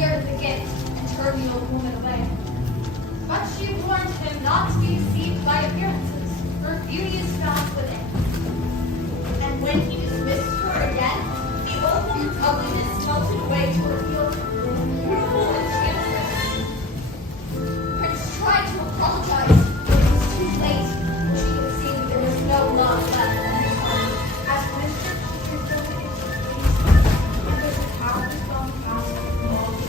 steered the gift and turned the old woman away. But she warned him not to be deceived by appearances, for beauty is found within. And when he dismissed her again, the old woman's ugliness melted away to reveal beautiful enchantress. Prince tried to apologize, but it was too late. She could see that there was no love left in his heart. As Mr. Peter filled it into peace, and there was happily gone past all the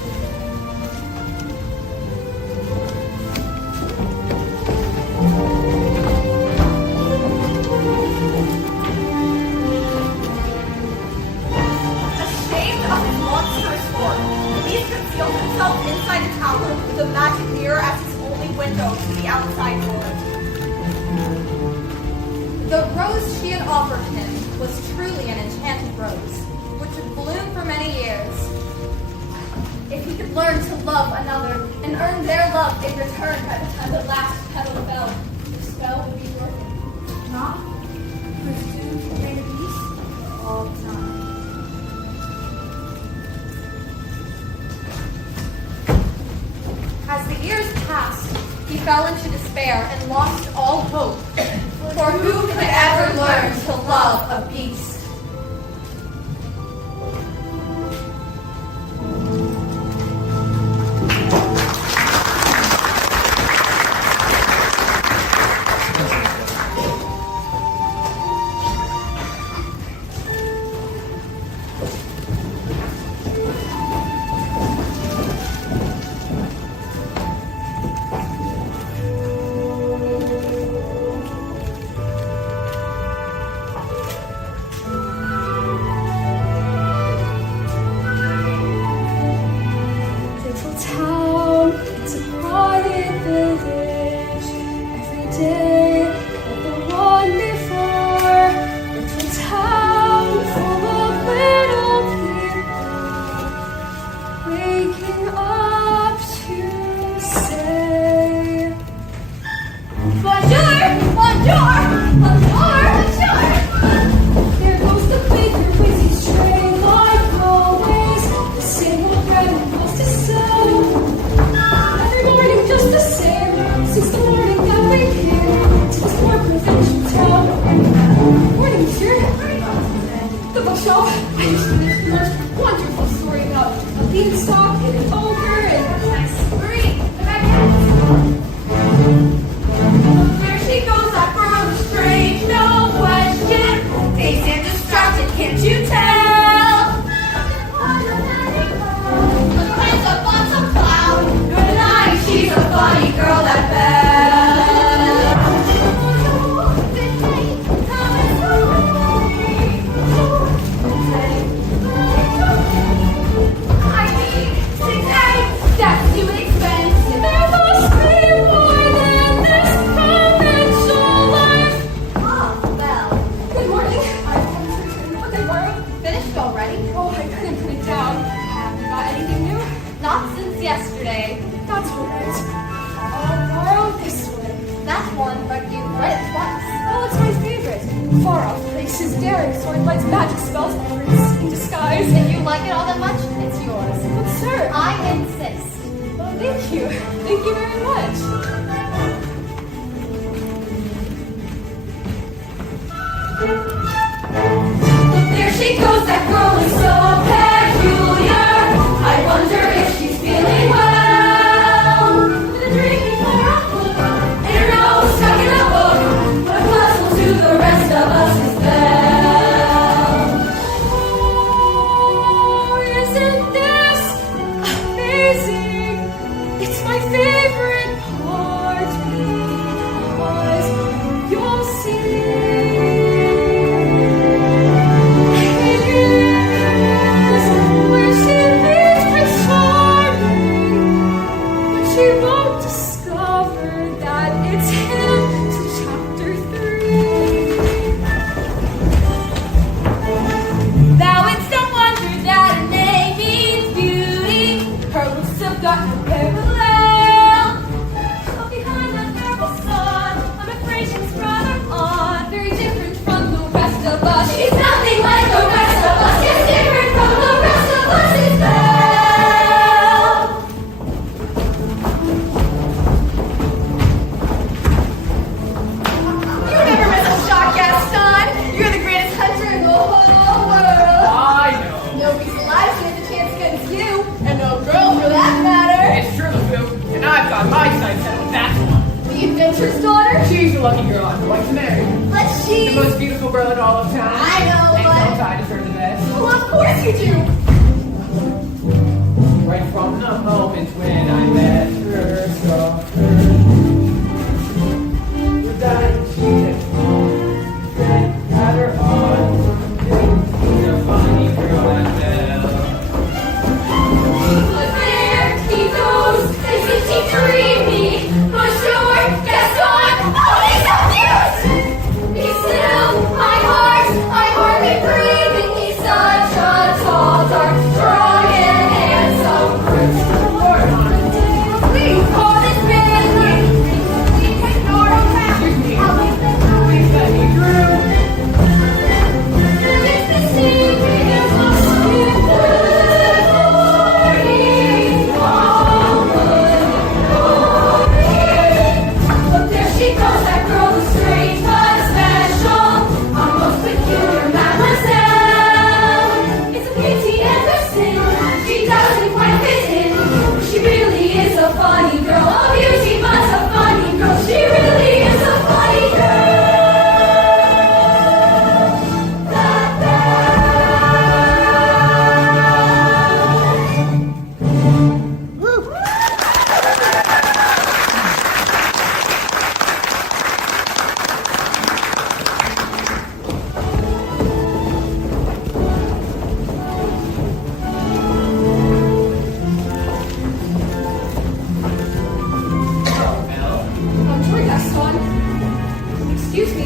Ashamed of his monstrous work, he concealed himself inside a tower with a magic mirror as his only window to the outside world. The rose she had offered him was truly an enchanted rose, which would bloom for many years. If he could learn to love another and earn their love in return by the time the last petal fell, the spell would be broken. If not, he was doomed to remain a beast for all time. As the years passed, he fell into despair and lost all hope. For who could ever learn to love a beast? Little town, it's a quiet village. Every day, like the one before. Little town full of little people, waking up to say, Bonjour! Bonjour! Bonjour! Bonjour! there goes the baker with his tray, like always. The same old bread and pasta to sell. Every morning just the same, since the morning that we came to this poor provincial town. Morning, monsieur. The bookshop. I used to read the most wonderful story about a beanstalk and an ogre and Marie, the baguette. There she goes, that girl is strange, no question. Dazed and distracted, can't you tell? The prince up on some cloud. Good night, she's a funny girl, that Belle. I need 6 eggs. That's too expensive. there must be more than this provincial life. Oh, well. Good morning. I've come to return what they borrowed. Finished already? Oh, I couldn't put it down. Have you got anything new? Not since yesterday. That's all right. I'll borrow this one. That one, but you read it twice. Oh, it's my favorite. Far off places, daring sword lights, magic spells, efforts in disguise. If you like it all that much, it's yours. But sir, I insist. well, thank you. Thank you very much. There she goes, that girl is so peculiar. I wonder if she's feeling well. With a drink before a book, and her nose stuck in a book. What a puzzle to the rest of us is Belle. Oh, isn't this amazing? It's my favorite part because you'll see. Where she leads Prince Charming, but she won't discover that it's him till chapter 3. Thou it's no wonder that her name means beauty. Her looks have got no parallel. But behind that fair facade, I'm afraid she's rather odd. Very different from the rest of us. She's nothing like the rest of us. Yes, different from the rest of us is Belle. that matter. It's true, LeFou, and I've got my sights set on that one. The adventurer's daughter? She's the lucky girl I'm going to marry. But she... The most beautiful girl in all of town. I know, and but... don't I deserve the best. Well, of course you do. Right from the moment when I met her, saw her. Was I cheated? Then had her on. She's a funny girl as well. But there he goes, isn't he dreamy? Bonjour, Gaston, oh, he's so cute! Be still, my heart, I hardly breathing. He's such a tall, dark, strong, and handsome brute. Please, call this man. Excuse me. Please let me through. It's the secret of my spirit. Look, there she goes, that girl who's strange but special, our most peculiar mademoiselle. It's a pity and a sin, she doesn't quite fit in. She really is a funny girl, a beauty but a funny girl. She really is a funny girl. Bonjour, Gaston. Excuse me,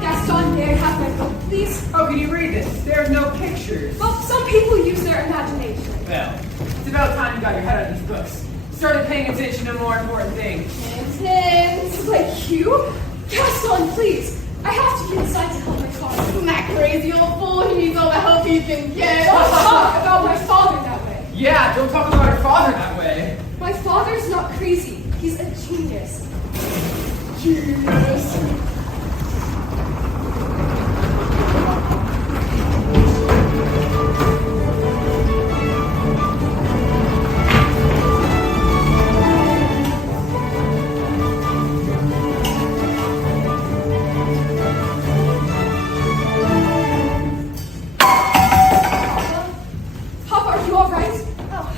Gaston, may I have my book, please? How can you read this? There's no pictures. Well, some people use their imagination. Well, it's about time you got your head out of these books. Started paying attention to more important things. Hints like you? Gaston, please. I have to get inside to help my father. Isn't that crazy old fool? He needs all the help he can get. Don't talk about my father that way. Yeah, don't talk about her father that way. My father's not crazy. He's a genius. Genius. Papa, are you all right? Oh,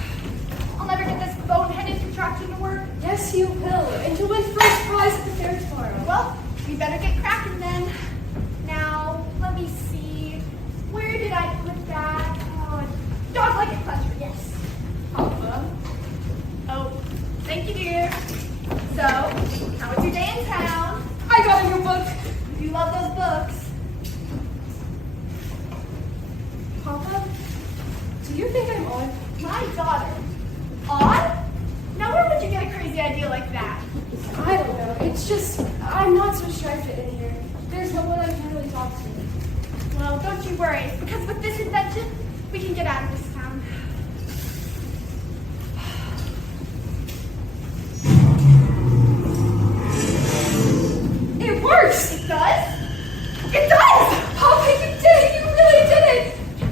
I'll never get this boneheaded contraption to work. Yes, you will. And you'll win first prize at the fair tomorrow. Well, we better get cracking then. Now, let me see. Where did I put that? Oh, dog-legged pleasure, yes. Papa. Oh, thank you, dear. So, how was your day in town? I got a new book. You love those books. Papa, do you think I'm odd? My daughter. Odd? Now, where would you get a crazy idea like that? I don't know. It's just, I'm not so sure I fit in here. There's no one I can really talk to. Well, don't you worry, because with this invention, we can get out of this town. It works! It does? It does! Papa, you did it! You really did it!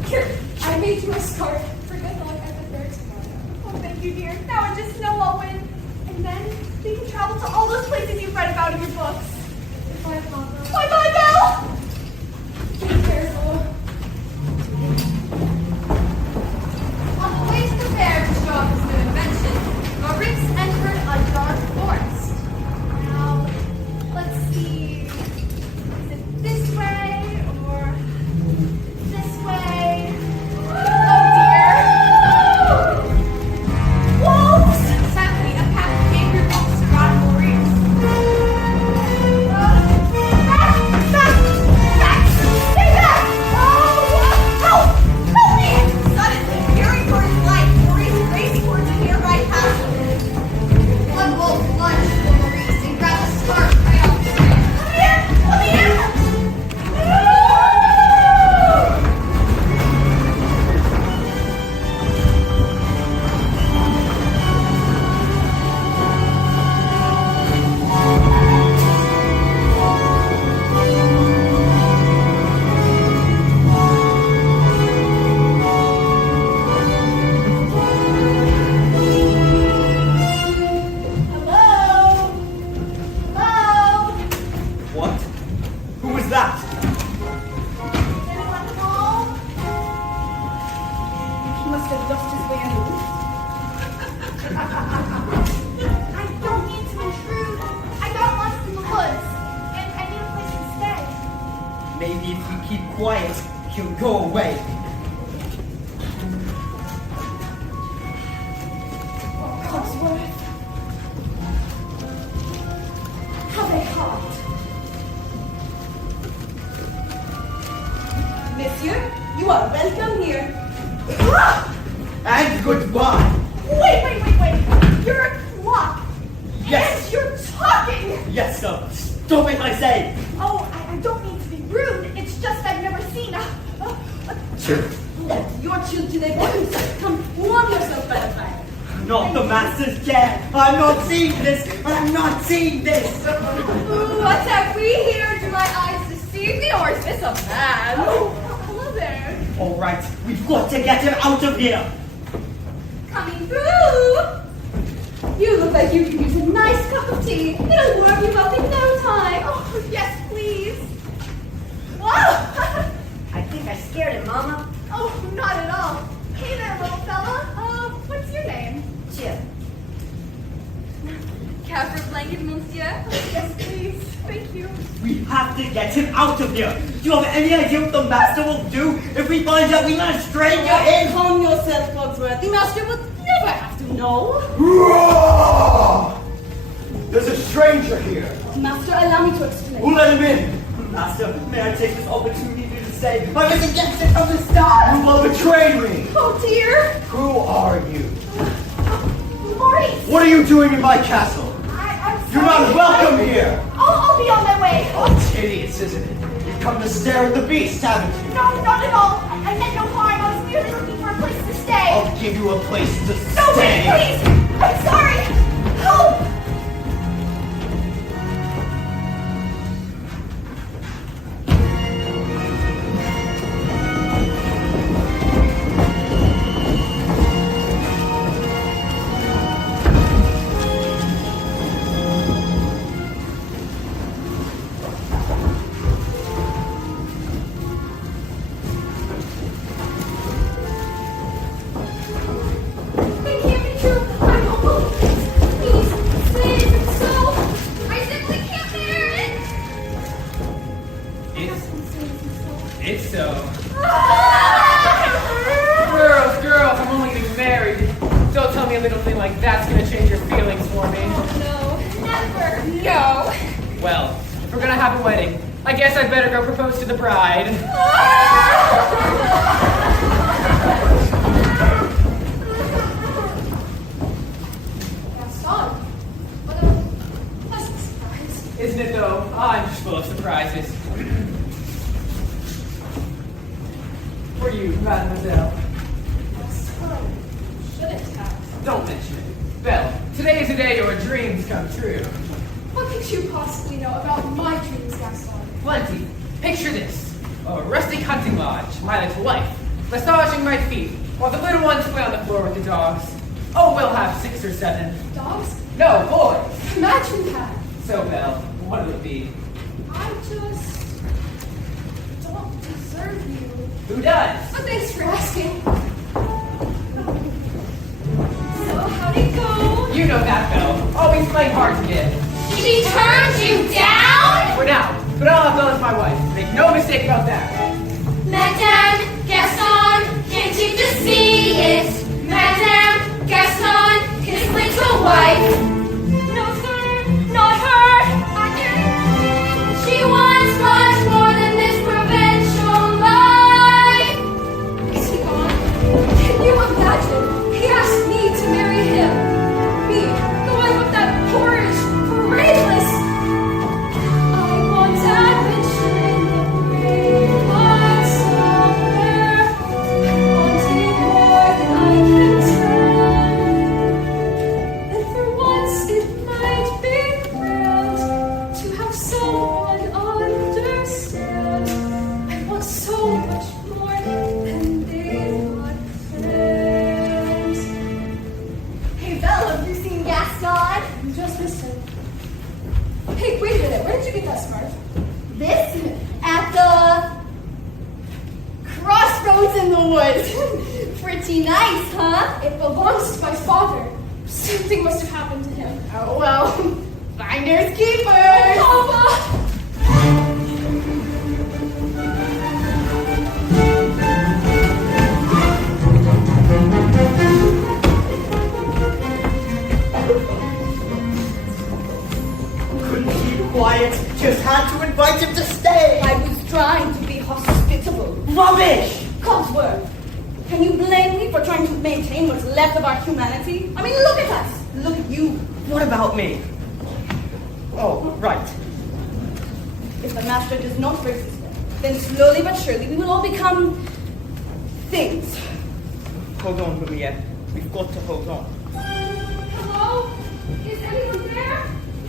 Here, I made you a scarf for good luck at the fair tomorrow. Oh, thank you, dear. Now I just know I'll win. And then we can travel to all those places you've read about in your books. Bye, Papa. Bye-bye, Belle! Be careful. On the way to the fair to show off his new invention, Maurice entered a dark forest. Now, let's see. Is it this way or this way? Oh dear! Wolves! Sadly, a pack of angry wolves surrounded Maurice. Back! Go away. Cogsworth. How they hopped. Monsieur, you are welcome here. And goodbye. Wait. You're a clock. Yes. And you're talking. Yes, sir. Stop it, I say. Oh, I don't mean to be rude. It's just I've never seen a Let your children again. Come, warm yourself by the fire. Not the master's care. I'm not seeing this. I'm not seeing this. Ooh, what have we here? Do my eyes deceive me, or is this a man? Oh, hello there. All right, we've got to get him out of here. Coming through. You look like you could use a nice cup of tea. It'll warm you up in no time. Oh, yes, please. Whoa! I think I scared him, Mama. Oh, not at all. Hey there, little fella. What's your name? Chip. Cafre blanket, monsieur? Yes, please. Thank you. We have to get him out of here. Do you have any idea what the master will do if we find out we let a stranger in? Calm yourself, Cogsworth. The master will never have to know. There's a stranger here. Master, allow me to explain. Who let him in? Master, may I take this opportunity to say I was against it from the start? You will betray me. Oh, dear. Who are you? Maurice. What are you doing in my castle? I'm You're not welcome here. I'll be on my way. Oh, it's hideous, isn't it? You've come to stare at the beast, haven't you? No, not at all. I meant no harm. I was merely looking for a place to stay. I'll give you a place to No, wait, stay. please! I'm sorry! Help! It can't be true. I'm almost. Please, say it's so. I simply can't bear it. It's so. Ah! Girls, I'm only getting married. Don't tell me a little thing like that's gonna change your feelings for me. No, never. No. Well, if we're gonna have a wedding, I guess I'd better go propose to the bride. Gaston, what a pleasant surprise. Isn't it though? I'm just full of surprises. For you, mademoiselle. Gaston, shouldn't have. Don't mention it. Belle, today is a day your dreams come true. What could you possibly know about my dreams, Gaston? Plenty. Picture this. A rustic hunting lodge, my little wife, massaging my feet, while the little ones play on the floor with the dogs. Oh, we'll have 6 or 7. Dogs? No, boys. Imagine that. So, Belle, what will it be? I just don't deserve you. Who does? But thanks for asking. So, how'd it go? You know that, Belle. Always play hard to get. She turned you down? For now. But I'll have Belle as my wife. Make no mistake about that. Madame Gaston, can't you just see it? Madame Gaston, his little wife. No, sir, not her. I can't. She wants much more than this provincial life. Is he gone? Can you imagine? He asked me to marry him. Me, the wife of that boorish, brainless. I want adventure in the brave heart somewhere. Wanting more than I can tell. And for once it might be grand to have someone understand. I want so much more than they've friends. Hey Belle, have you seen Gaston? Just listen. Hey, wait a minute. Where did you get that scarf? This? At the crossroads in the woods. Pretty nice, huh? It belongs to my father. Something must have happened to him. Oh, well. Finders keepers. Papa! just had to invite him to stay. I was trying to be hospitable. Rubbish! Cogsworth, can you blame me for trying to maintain what's left of our humanity? I mean, look at us. Look at you. What about me? Oh, right. If the master does not fix this, then slowly but surely we will all become things. Hold on, Lumiere. We've got to hold on. Hello? Is anyone there?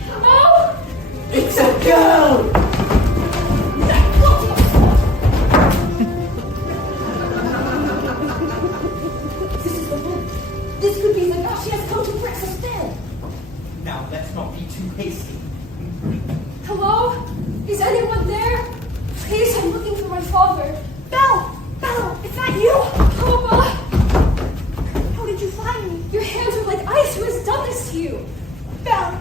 Hello? It's a girl! This is the one. This could be the girl. She has come to press us dead. Now, let's not be too hasty. Hello? Is anyone there? Please, I'm looking for my father. Belle! Belle! Is that you? Papa! How did you find me? Your hands are like ice. Who has done this to you? Belle,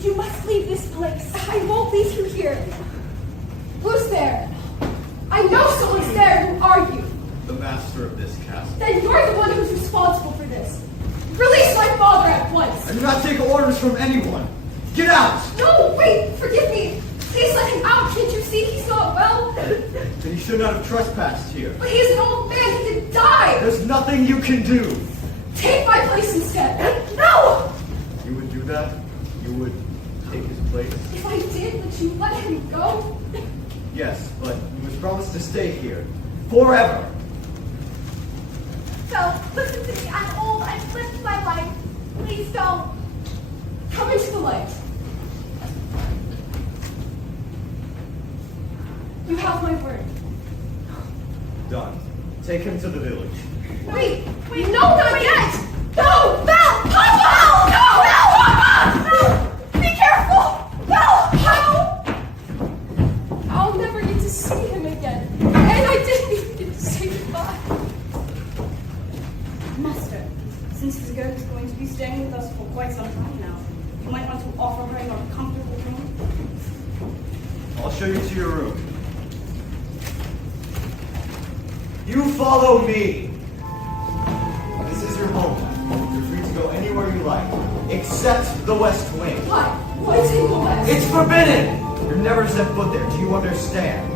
you must leave this place. I won't leave you here. Who's there? I know someone's there. Who are you? The master of this castle. Then you're the one who's responsible for this. Release my father at once. I do not take orders from anyone. Get out! No, wait, forgive me. Please let him out. Can't you see he's not well? Then you should not have trespassed here. But he's an old man. He could die. There's nothing you can do. Take my place instead. No! You would do that? You would take his place? If I did, would you let him go? Yes, but you must promise to stay here. Forever. So, listen to me. I'm old. I've lived my life. Please don't. Come into the light. You have my word. Done. Take him to the village. Wait, no, not yet! No, Belle! Papa! No, Papa! No! Be careful! Belle! I'll never get to see him again. And I didn't even get to say goodbye. Master, since this girl is going to be staying with us for quite some time now, you might want to offer her your comfortable room. I'll show you to your room. You follow me! This is your home. You're free to go anywhere you like, except the West Wing. What? What is in the West? It's forbidden! You're never to set foot there. Do you understand?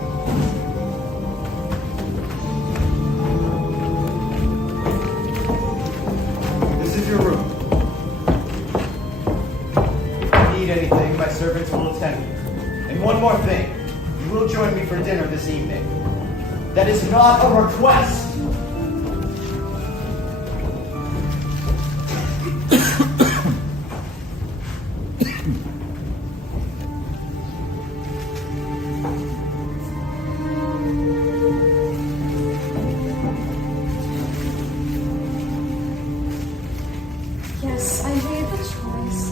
This is your room. If you need anything, my servants will attend you. And one more thing. You will join me for dinner this evening. That is not a request! Yes, I made the choice.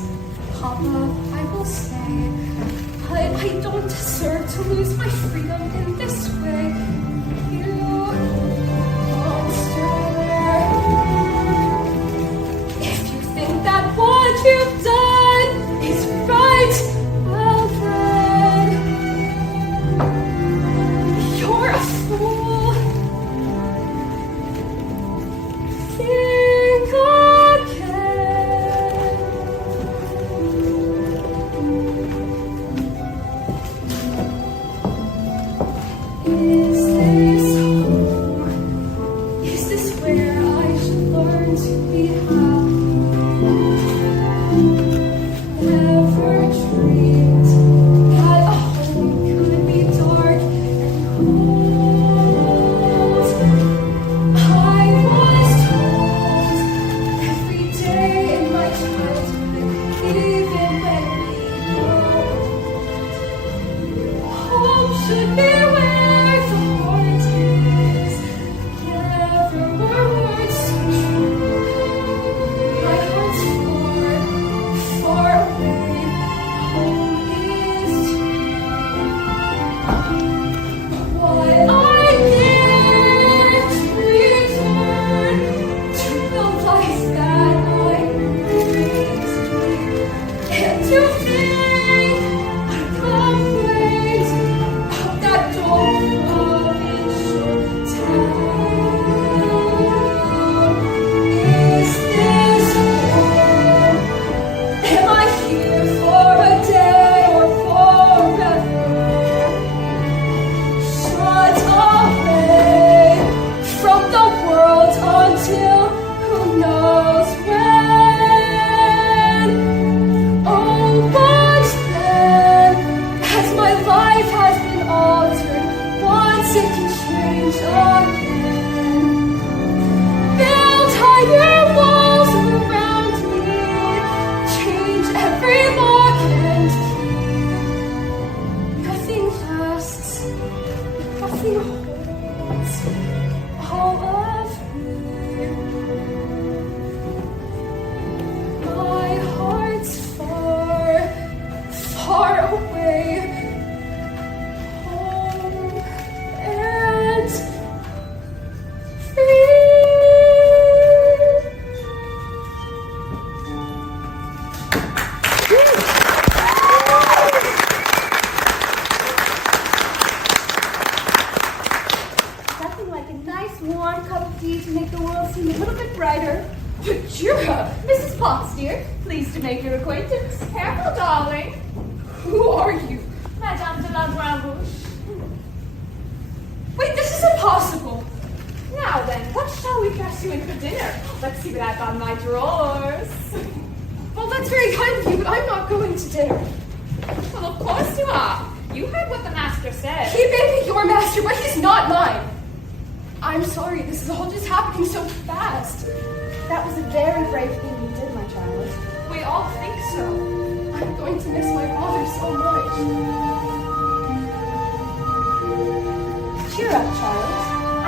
Papa, I will stay. I don't deserve to lose my freedom in this way. You, monster. If you think that what you've done is right, well then, you're a fool. Think again. Is Pleased to make your acquaintance. Careful, darling. Who are you? Madame de la Grandbouche. Wait, this is impossible. Now then, what shall we dress you in for dinner? Let's see what I've got in my drawers. Well, that's very kind of you, but I'm not going to dinner. Well, of course you are. You heard what the master said. He may be your master, but he's not mine. I'm sorry, this is all just happening so fast. That was a very brave thing you did, my child. We all think so. I'm going to miss my father so much. Cheer up, child.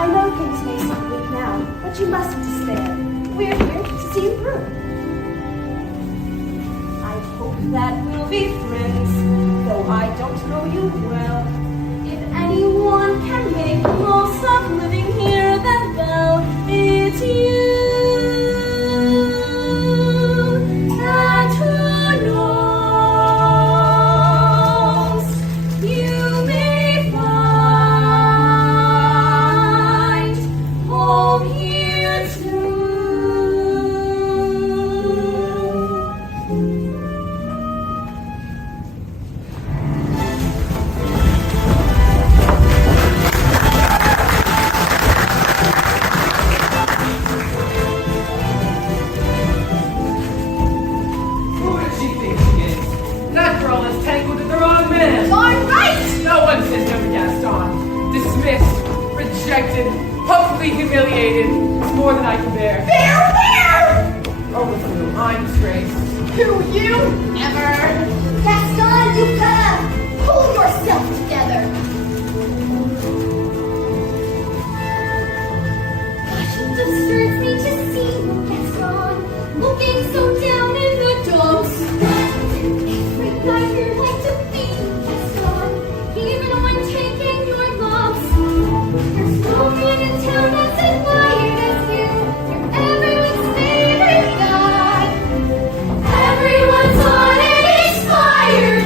I know things may seem weak now, but you mustn't despair. We're here to see you through. I hope that we'll be friends, though I don't know you well. If anyone can make the most of living here, then well, it's you. And who knows, you may find home here too. Who does she think she is? That girl is tangled with the wrong man. Darn right! No one says no to Gaston. Dismissed, rejected, publicly humiliated. It's more than I can bear. Bear! Overthrew, I'm disgraced. Who, you? Never! Gaston, you gotta pull yourself together! Gosh, it disturbs me to see Gaston looking so down in the dumps. Every night you're like to be Gaston, even when taking your lumps. There's no one in town as admired as you. You're everyone's favorite guy. Everyone's on and inspired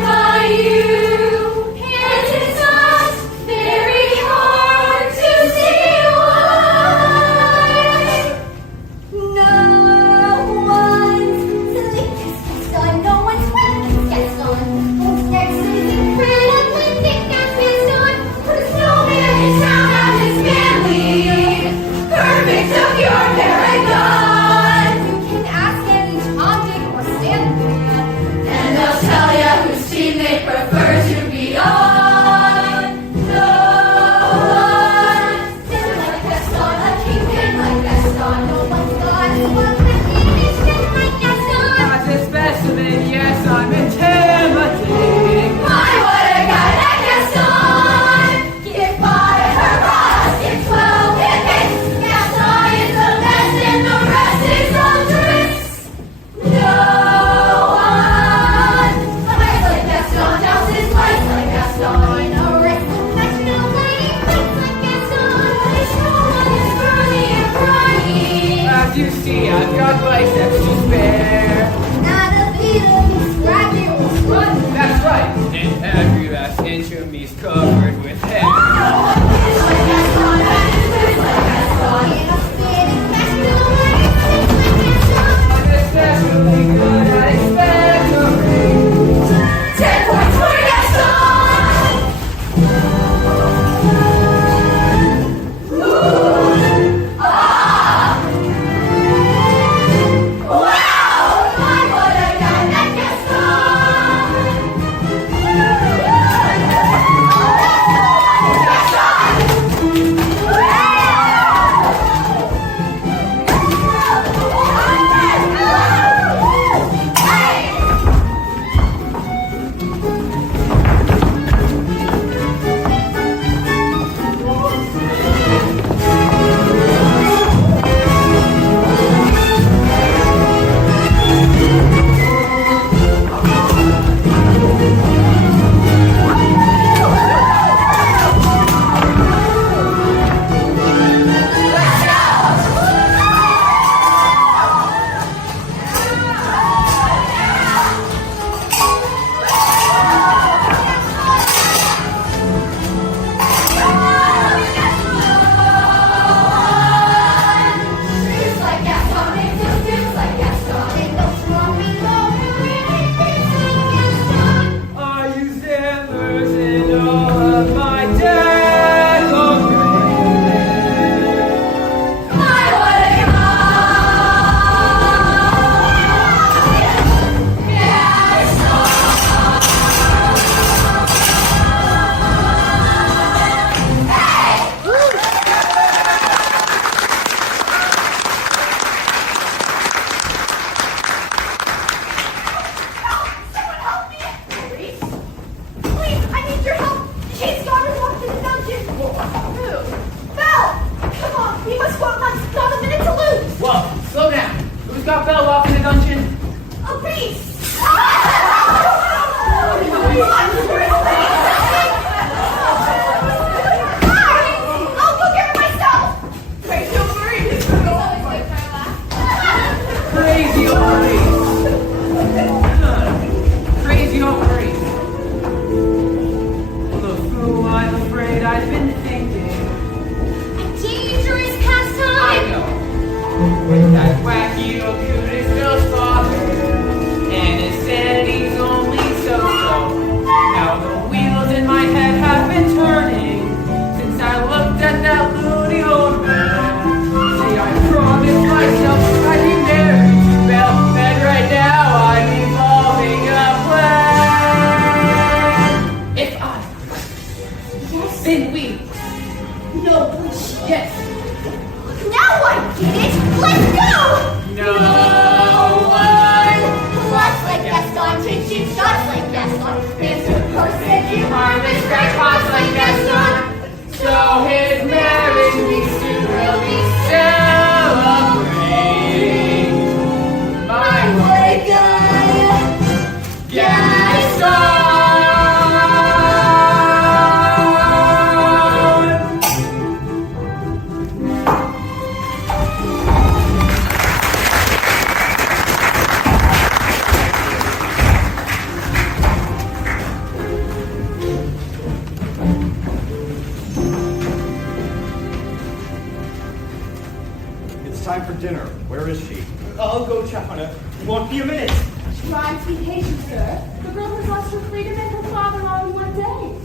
Try to be patient, sir. The girl has lost her freedom and her father all in one day.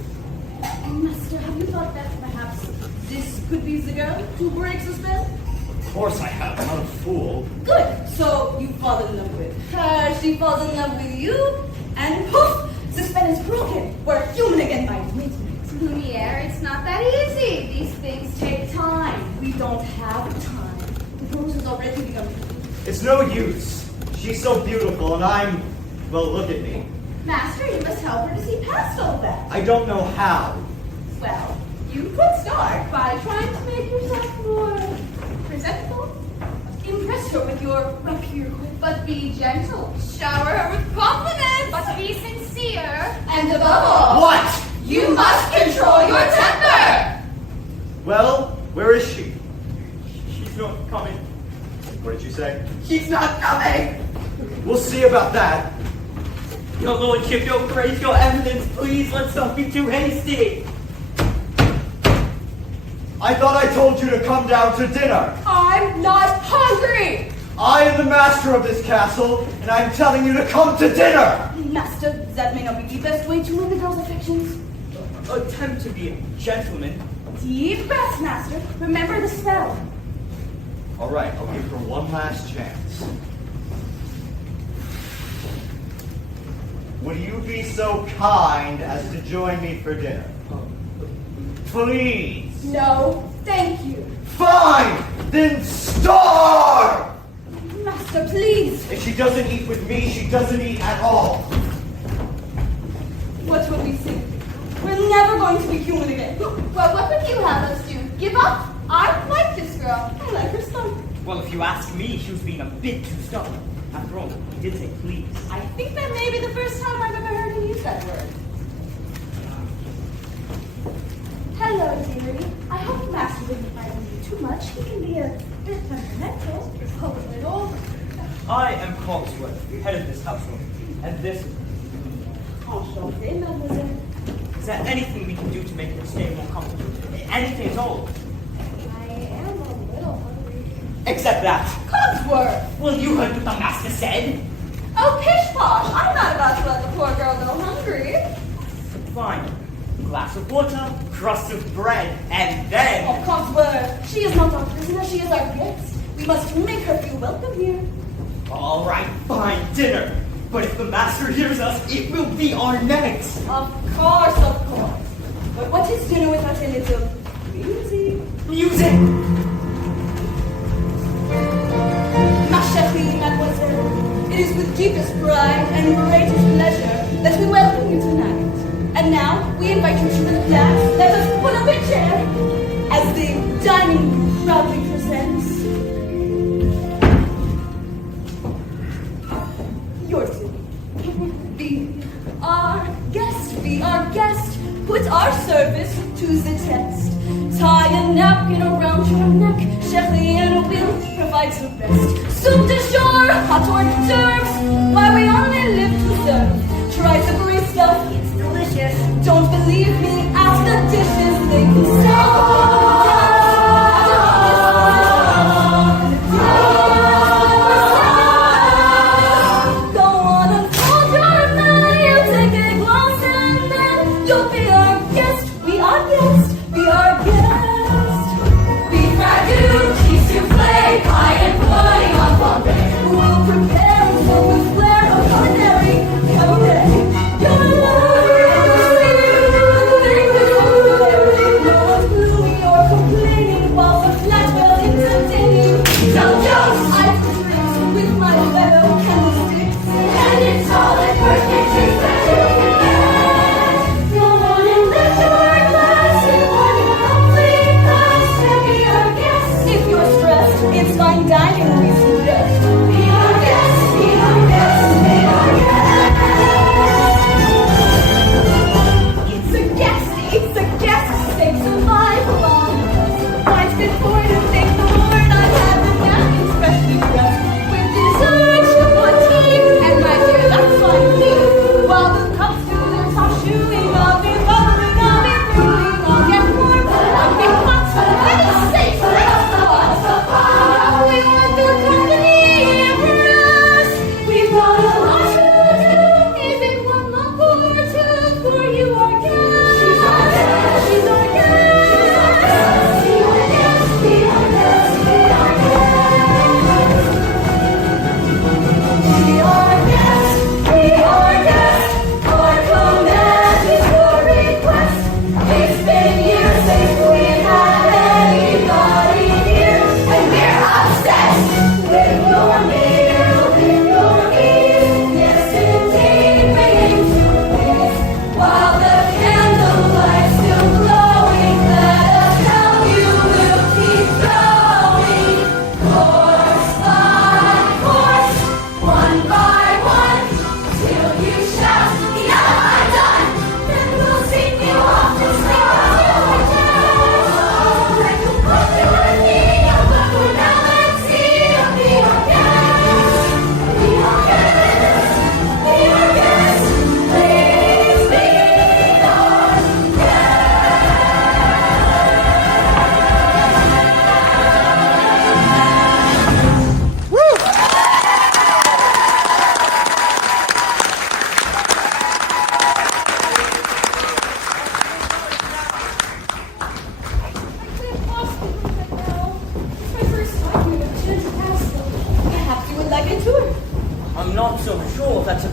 Master, have you thought that perhaps this could be the girl to break the spell? Of course I have. I'm not a fool. Good. So you fall in love with her, she falls in love with you, and poof, the spell is broken. We're human again by midnight. Lumiere, it's not that easy. These things take time. We don't have time. The rose has already begun. It's no use. She's so beautiful, and I'm... Well, look at me. Master, you must help her to see past all that. I don't know how. Well, you could start by trying to make yourself more presentable. Impress her with your rapier, but be gentle. Shower her with compliments, but be sincere. And above all, What? you must control your temper. Well, where is she? She's not coming. What did you say? She's not coming! We'll see about that. Your lordship, your grace, your eminence, please let's not be too hasty. I thought I told you to come down to dinner. I'm not hungry. I am the master of this castle, and I'm telling you to come to dinner. Master, that may not be the best way to win the girl's affections. Attempt to be a gentleman. Deep breath, Master. Remember the spell. All right, I'll give her one last chance. Would you be so kind as to join me for dinner? Please. No, thank you. Fine! Then starve! Master, please. If she doesn't eat with me, she doesn't eat at all. What will we see? We're never going to be human again. Well, what would you have us do? Give up? I like this girl. I like her stomach. Well, if you ask me, she was being a bit too stubborn. After all, he did say please. I think that may be the first time I've ever heard him use that word. Hello, dearie. I hope Master didn't frighten you too much. He can be a bit temperamental. A little. I am Cogsworth, head of this household, and this is... Enchanté, mademoiselle. Is there anything we can do to make her stay more comfortable? Anything at all? I am a little hungry. Except that. Cogsworth! Well, you heard what the master said. Oh, pish posh! I'm not about to let the poor girl go hungry. Fine. Glass of water, crust of bread, and then... Oh, Cogsworth! She is not our prisoner, she is our guest. We must make her feel welcome here. All right, fine, dinner. But if the master hears us, it will be our necks. Of course, of course. But what is dinner without a little music? Music! Ma chérie, mademoiselle, it is with deepest pride and greatest pleasure that we welcome you tonight. And now, we invite you to the class. Let us pull up a chair as the dining room proudly presents yours. Be our guest, put our service to the test. Tie a napkin around your neck, chérie, and we'll provide the best. Soup de jour, hot hors d'oeuvres, why we only live to serve. Try the great stuff, it's delicious. Don't believe me, ask the dishes, they can say. Go on and hold your man, you take a glass and then you'll be our guest, be our guest, be our guest. Beef ragout, cheese soufflé, pie and pudding on Bombay. We'll prepare and fill with flair of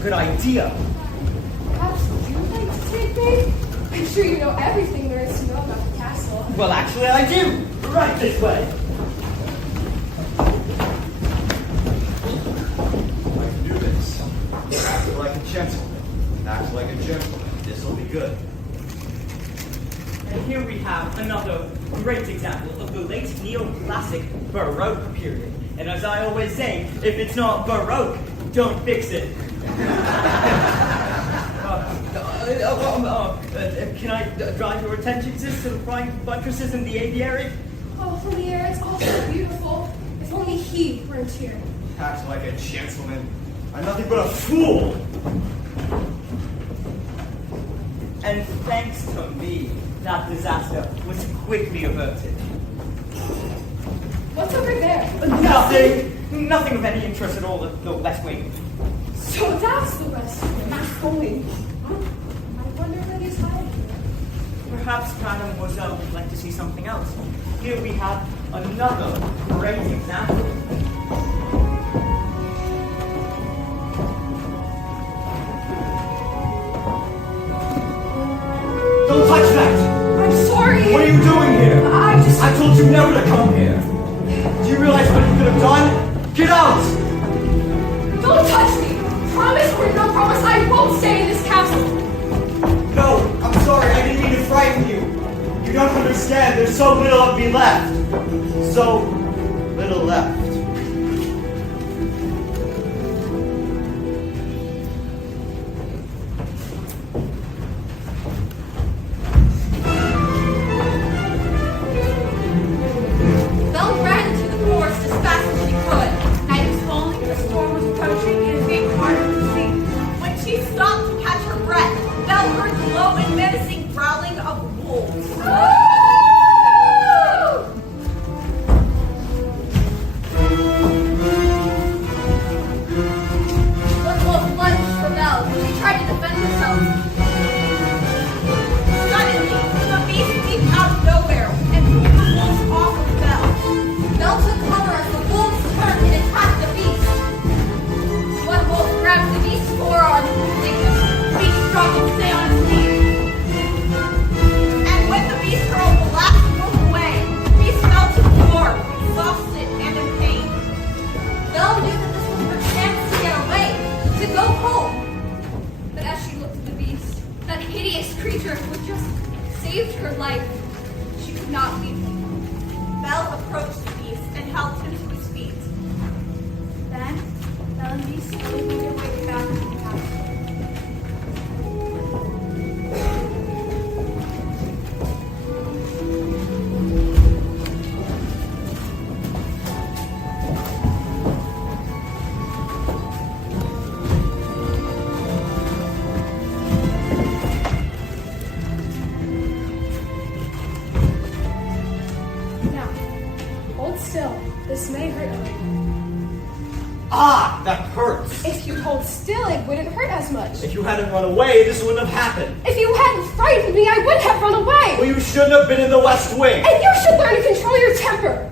good idea. Perhaps you'd like to take me? I'm sure you know everything there is to know about the castle. Well, actually, I do. Right this way. I can do this. Act like a gentleman. Act like a gentleman. This'll be good. And here we have another great example of the late neoclassic Baroque period. And as I always say, if it's not Baroque, don't fix it. Can I drive your attention to the flying buttresses in the aviary? Oh, from the air, it's all so beautiful. If only he weren't here. Act like a gentleman. I'm nothing but a fool. And thanks to me, that disaster was quickly averted. What's over there? Nothing! Nothing of any interest at all at the West Wing. So that's the West Wing. I wonder where he's hiding. Perhaps Madam Loisel would like to see something else. Here we have another great example. Don't touch that! I'm sorry. What are you doing here? I told you never to come here. Do you realize what you could have done? Get out! Don't touch me. Promise or no promise, I won't stay in this castle. No, I'm sorry. I didn't mean to frighten you. You don't understand. There's so little of me left. So little left. Belle ran into the forest as fast as she could. Night was falling, the storm was approaching, and it became harder to see. When she stopped to catch her breath, Belle heard the low and menacing growling of wolves. One wolf lunged for Belle. She tried to defend herself. Suddenly, the beast leaped out of nowhere and pulled the wolves off of Belle. Belle took cover as the wolves turned and attacked the beast. One wolf grabbed the beast's forearm and pulled it. The beast struggled to stay on its feet. And when the beast hurled the last wolf away, the beast fell to the floor, exhausted and in pain. Belle knew that this was her chance to get away, to go home. But as she looked at the beast, that hideous creature who had just saved her life, she could not leave him. Belle approached the beast and helped him to his feet. Then, Belle and Beast slowly made their way back to the castle. Now, hold still. This may hurt a little. Ah, that hurts. If you hold still, it wouldn't hurt as much. If you hadn't run away, this wouldn't have happened. If you hadn't frightened me, I would have run away. Well, you shouldn't have been in the West Wing. And you should learn to control your temper.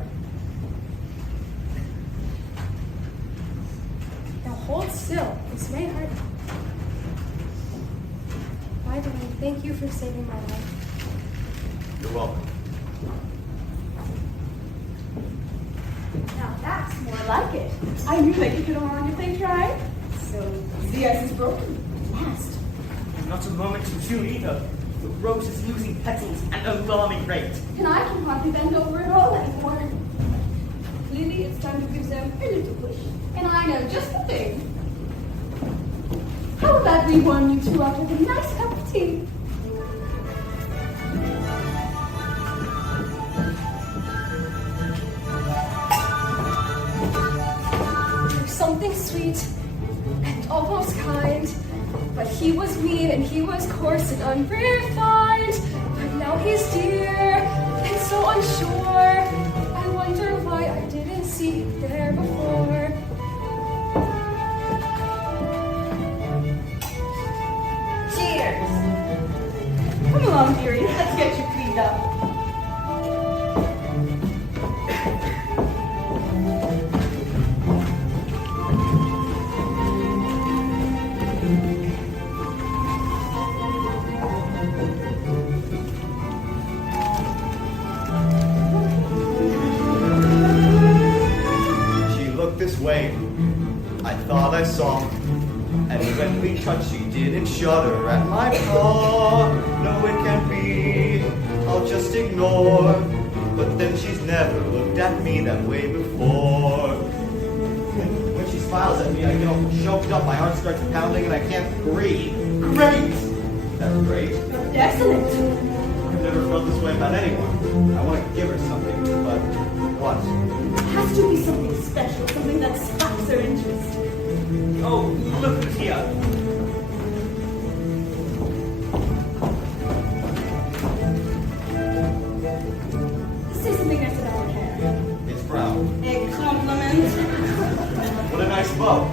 Now hold still. This may hurt. By the way, thank you for saving my life. You're welcome. Now that's more like it. I knew that you could have won if they tried. So the ice is broken. At last. Not a moment too soon either. The rose is losing petals at an alarming rate. And I can hardly bend over at all anymore. Clearly, it's time to give them a little push. And I know just the thing. How about we warm you two up with a nice cup of tea? There's something sweet and almost kind, but he was mean and he was coarse and unrefined. But now he's dear and so unsure. I wonder why I didn't see it there before. Cheers! Come along, dearie. Let's get you cleaned up. touch she didn't shudder at my paw. No, it can't be, I'll just ignore. But then she's never looked at me that way before. And when she smiles at me, I get all choked up, my heart starts pounding, and I can't breathe. Great! That's great. Excellent. I've never felt this way about anyone. I want to give her something, but what? It has to be something special, something that sparks her interest. Oh, look who's here. Say something nice about her hair. It's brown. A compliment. What a nice bow.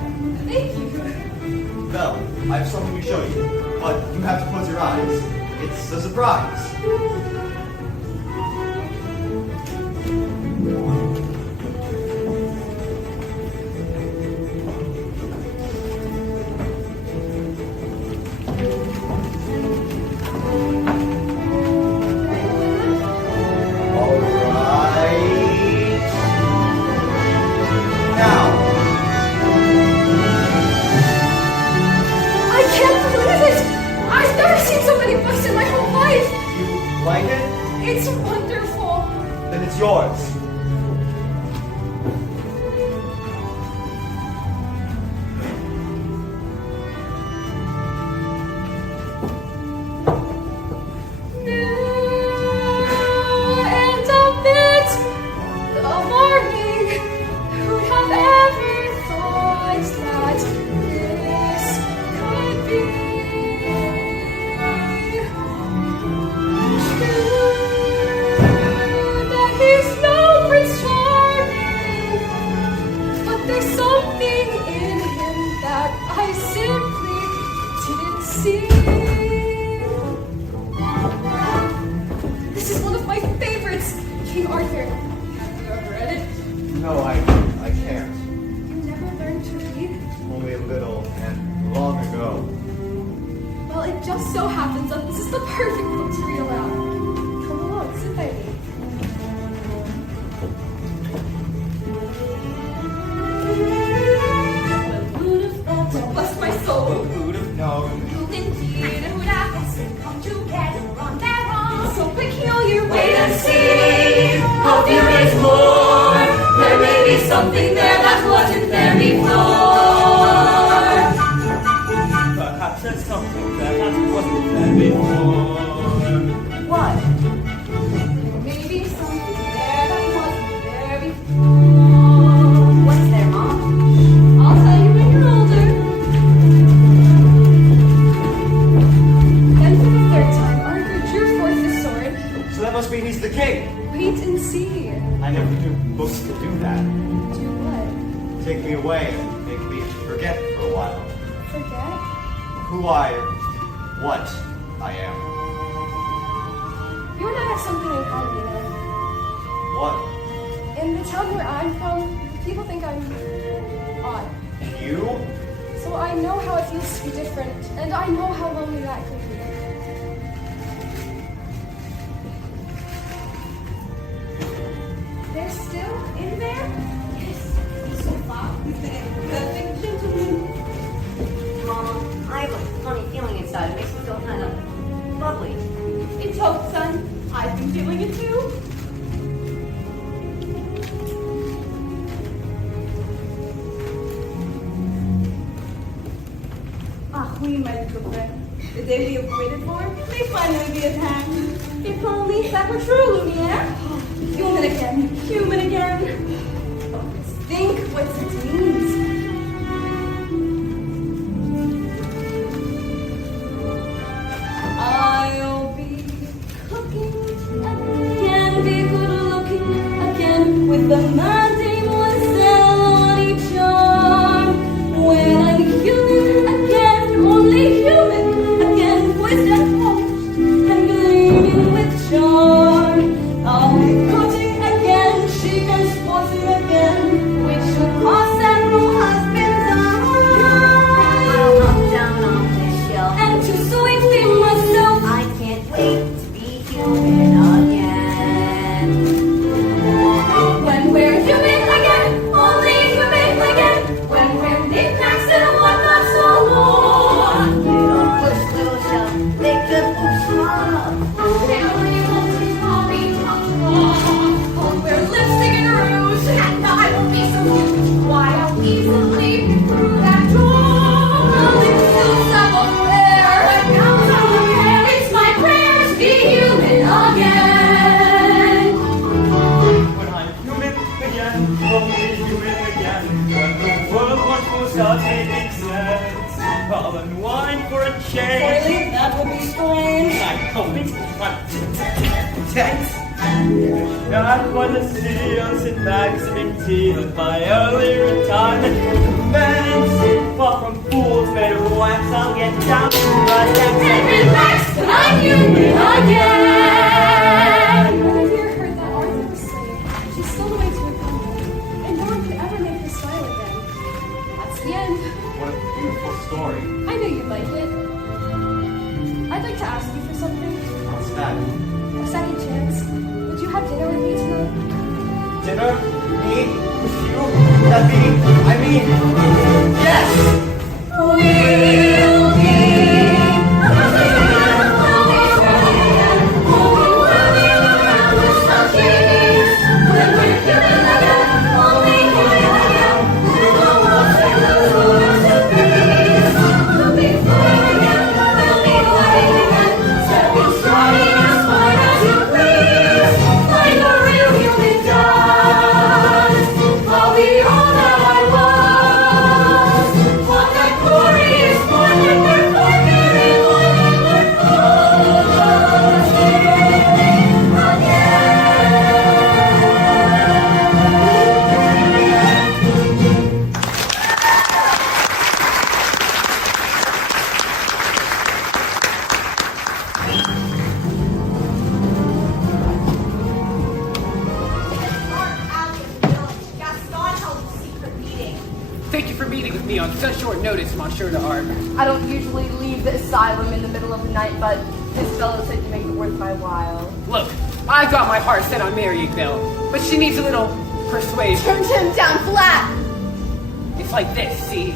Thank you. Belle, I have something to show you, but you have to close your eyes. It's a surprise. All right. Now. I can't believe it! I've never seen so many books in my whole life! You like it? It's wonderful! Then it's yours. And a bit alarming. Who'd have ever thought that this could be true? That he's no Prince Charming, but there's something in him that I simply didn't see. This is one of my favorites, King Arthur. Have you ever read it? No, I can't. You never learned to read? Only a little and long ago. Well, it just so happens that this is the perfect book to read aloud. Come along, sit by me. Well, who'd have thought Well, bless my soul. Who'd have known? Who indeed would have guessed come together on their own? So peculiar, wait and see. Hope there is more. There may be something there that wasn't there before. Perhaps there's something there that wasn't there before. what? Maybe something there that wasn't there before. What's there, Mom? I'll tell you when you're older. Then for the third time, Arthur drew forth his sword. So that must mean he's the king. Wait and see. I never knew books could do that. Do what? Take me away and make me forget for a while. Forget? What I am. You and I have something in common, you know. What? In the town where I'm from, people think I'm odd. You? So I know how it feels to be different, and I know how lonely that can be. They're still in there? Yes, so far we've been a perfect gentleman. Mama, I have a funny feeling inside. It makes me feel kind of bubbly. It's hope, son. I've been feeling it too. Ah, we, my little friend. The day we have waited for may finally be at hand. If only that were true, Lumiere. Human again, human again. Think what it means. I'll be cooking again, be good looking again, with the mademoiselle on each arm. When I'm human again, only human again, poised and polished and gleaming with charm. I'll be cutting again, chic and sporting again, which should cost and unwind for a change. Really? That would be strange. I hope it's tense. Not want to see us in maximum tea, but my early retirement commences. Far from fools made of wax, I'll get down to my And relax, and I'm human again. When I hear heard that Arthur was slain, she stole away to a country, and no one could ever make her smile again. That's the end. What a beautiful story. I knew you'd like it. I'd like to ask you for something. What's that? A second chance. Would you have dinner with me tonight? Dinner? Me? With you? That yes! We'll Thank you for meeting with me on such short notice, Monsieur d'Arc. I don't usually leave the asylum in the middle of the night, but this fellow said to make it worth my while. Look, I've got my heart set on marrying Belle, but she needs a little persuasion. Turned him down flat! It's like this, see?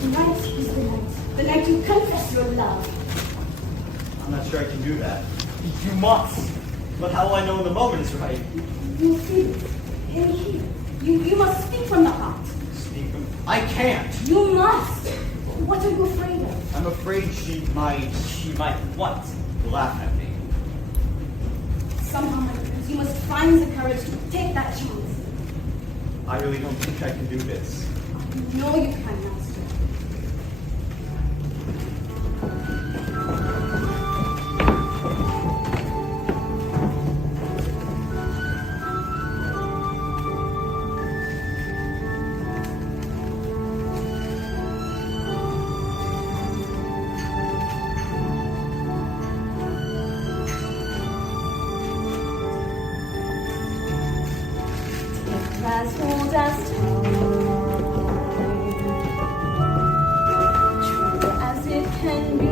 Tonight is the night you confess your love. I'm not sure I can do that. You must. But how will I know when the moment is right? You feel it. And here. You must speak from the heart. Speak from... I can't. You must. What are you afraid of? I'm afraid she might What? laugh at me. Somehow, my friends, you must find the courage to take that chance. I really don't think I can do this. No, you can, Master. As old as time, true as it can be.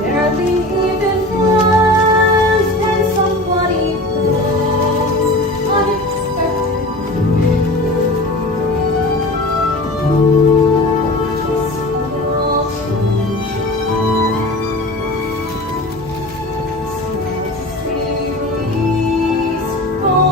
Barely even friends, then somebody bends unexpectedly. Just a little change. So let's see. Oh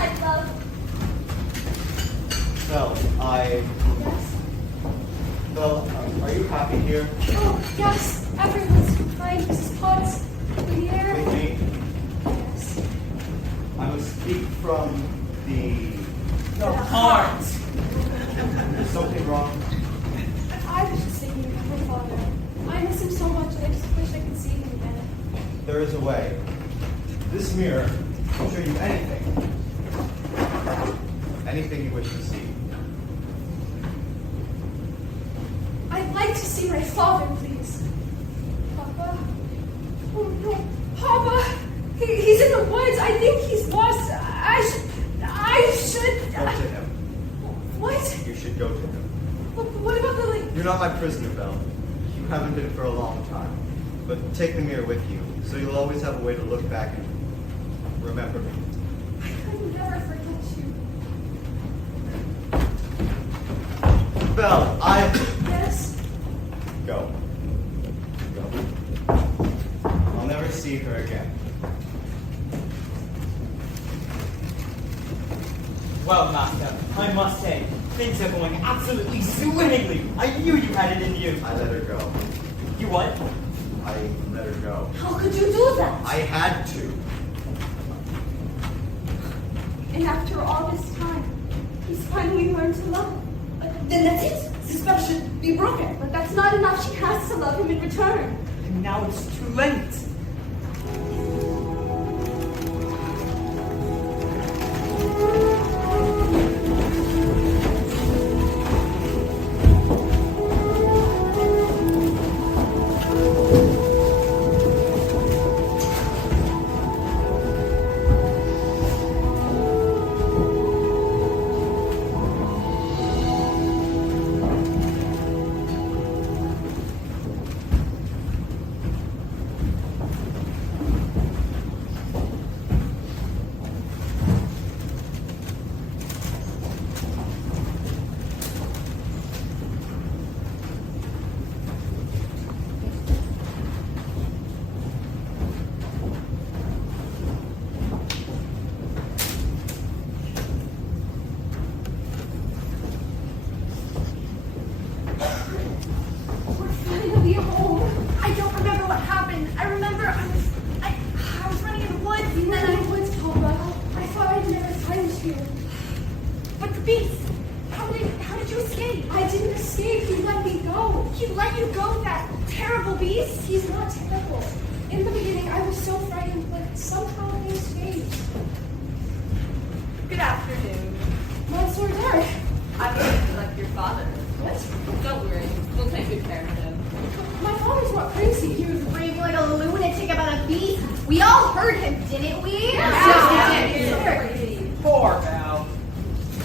night, love. Well, Yes? Well, are you happy here? Oh, yes, everyone's fine. Mrs. Potts, here. With me? Yes. I must speak from the... The heart. Is something wrong? I was just thinking about my father. I miss him so much, and I just wish I could see him again. There is a way. This mirror will show you anything. Anything you wish to see. I'd like to see my father, please. Papa? Oh, no. Papa! He's in the woods. I think he's lost. I should... Go to him. What? You should go to him. What about the, like... You're not my prisoner, Belle. You haven't been for a long time. But take the mirror with you, so you'll always have a way to look back and remember me. I could never forget you. Belle, Yes? Go. Go. I'll never see her again. Well, Master, I must say, things are going absolutely swimmingly. I knew you had it in you. I let her go. You what? I let her go. How could you do that? I had to. And after all this time, he's finally learned to love him. Then that's it. The spell should be broken. But that's not enough. She has to love him in return. And now it's too late. We're finally home. I don't remember what happened. I remember I was running in the woods and You were then in the woods, Papa. I thought I'd never find you. But the beast, how did you escape? I didn't escape. He let me go. He let you go, that terrible beast? He's not terrible. In the beginning, I was so frightened, but somehow things changed. Good afternoon. Monsieur Dark. I'm going to like your father. What? Don't worry, we'll take good care of him. My father's not crazy. He was raving like a lunatic about a beast. We all heard him, didn't we? Poor Belle.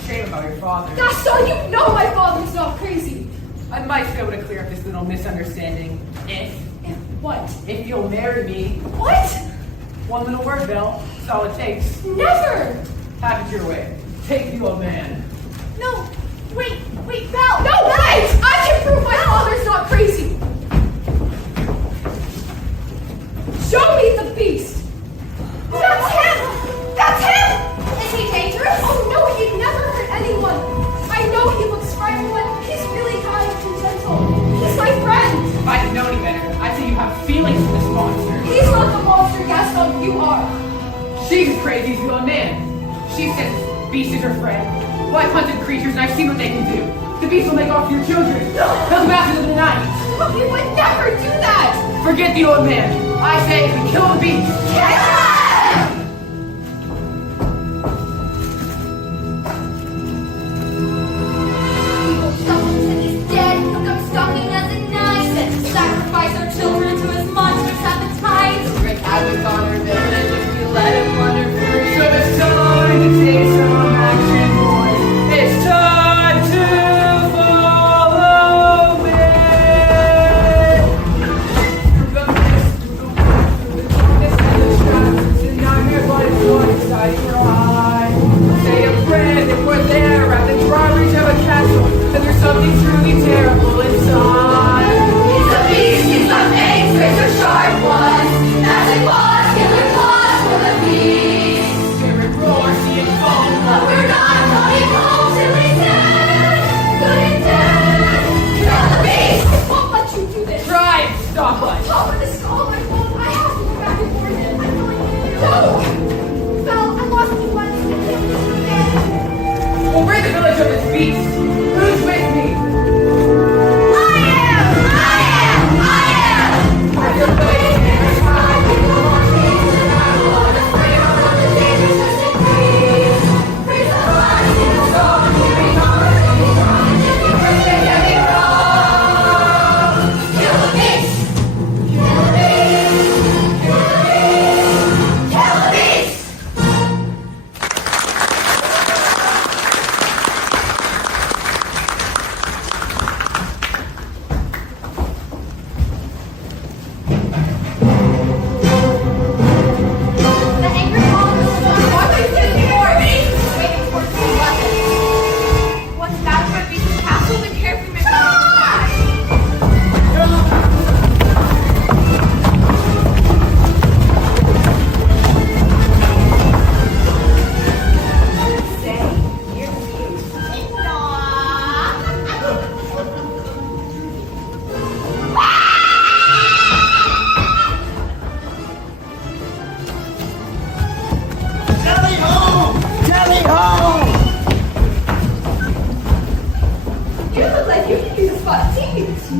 Shame about your father. Gaston, you know my father's not crazy. I might be able to clear up this little misunderstanding if What? you'll marry me. What? One little word, Belle. That's all it takes. Never! Have it your way. Take the old man. No, wait, Belle. No, wait! I can prove my father's not crazy. Show me the beast. That's him! That's him! Is he dangerous? Oh no, he'd never hurt anyone. I know he looks frightful, but he's really kind and gentle. He's my friend. If I didn't know any better, I'd say you have feelings for this monster. He's not the monster, Gaston. You are. She's crazy as the old man. She says beast is her friend. Well, I've hunted creatures and I've seen what they can do. The beast will make off your children. They'll master of the night. He would never do that. Forget the old man. I say we kill the beast. Someone said he's dead, hook up stocking as a knife, and sacrifice our children to his monstrous appetites. Wreak havoc on our village if we let him wander free. So it's time to take some action, boys. It's time to follow me. Through the mist, through the darkness and the shadows.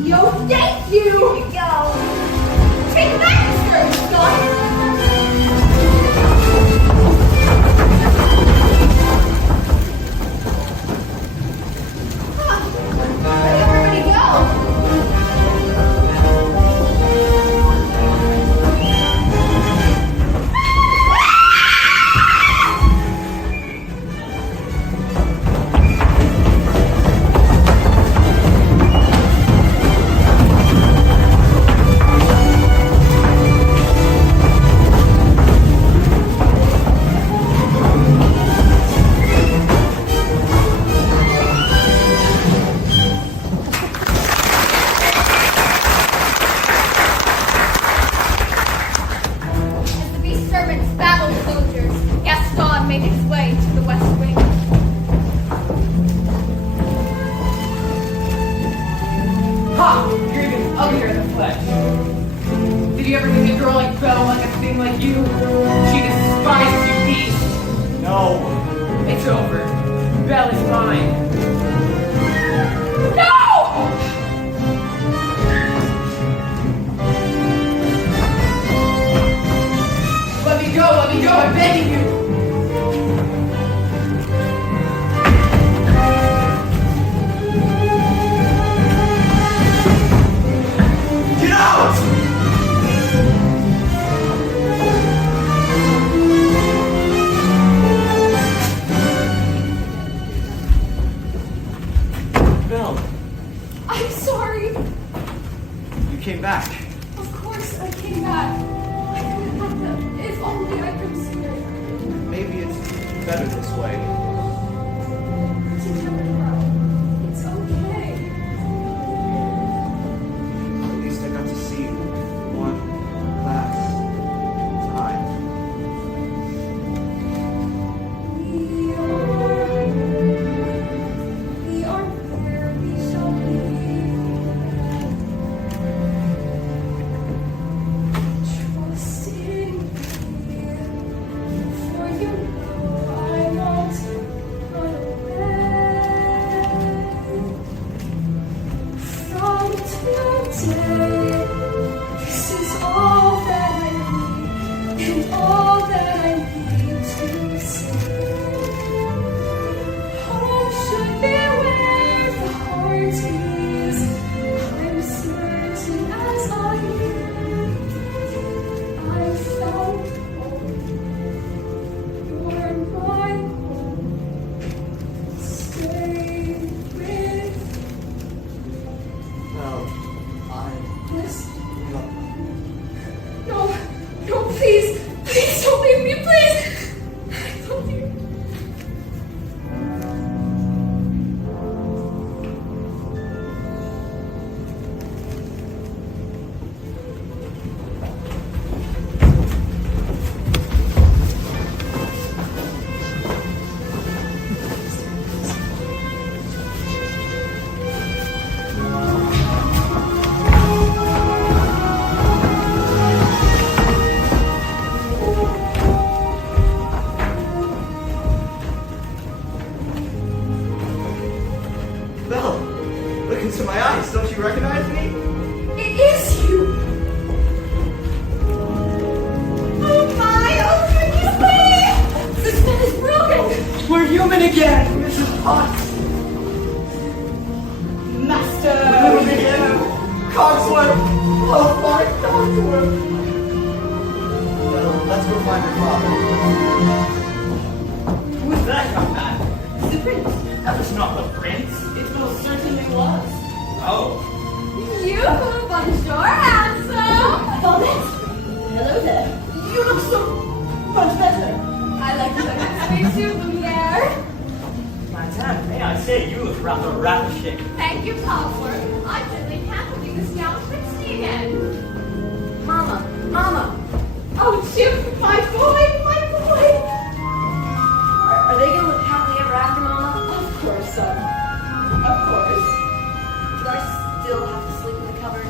No, thank you! Here you go. Take that, Mr. Scott! Where'd everybody go? As the beast servants battled soldiers, Gaston made his way to the west wing. Ha! You're even uglier than flesh. Did you ever meet a girl like Belle like a thing like you? She despises you, beast. No. It's over. Belle is mine. No! Let me go, I'm begging you. Get out! Belle, I'm sorry. you came back. Of course I came back. I couldn't help them. If only I could see her. Maybe it's better this way. It's okay. At least I got to see one last time. We are where we shall be. Trust in me, for you know I won't run away. From today, this is all that I need, and all that I need to say. Home should be where the heart is. I'm certain as I found home. You're my home. Stay with Well, us. No, no, please. Please don't leave me, please. I love you. Belle, look into my eyes. Don't you recognize me? It is you. Oh my, oh goodness me. The spell is broken. We're human again, Mrs. Potts. Master. Human again. Cogsworth. Oh, my Cogsworth. Belle, let's go find your father. Who is that young man? The prince. That was not the prince. It most certainly was. Oh. You, bonjour, handsome. Hello there. You look so much better. I like the spacesuit, Lumiere. Madame, may I say you look rather ravishing. Thank you, Cogsworth. I simply can't believe this gown fits me again. Mama, Mama, Oh, Chip, my boy, my boy. are they gonna live happily ever after, Mama? Of course, son. Of course. Do I still have to sleep in the cupboard?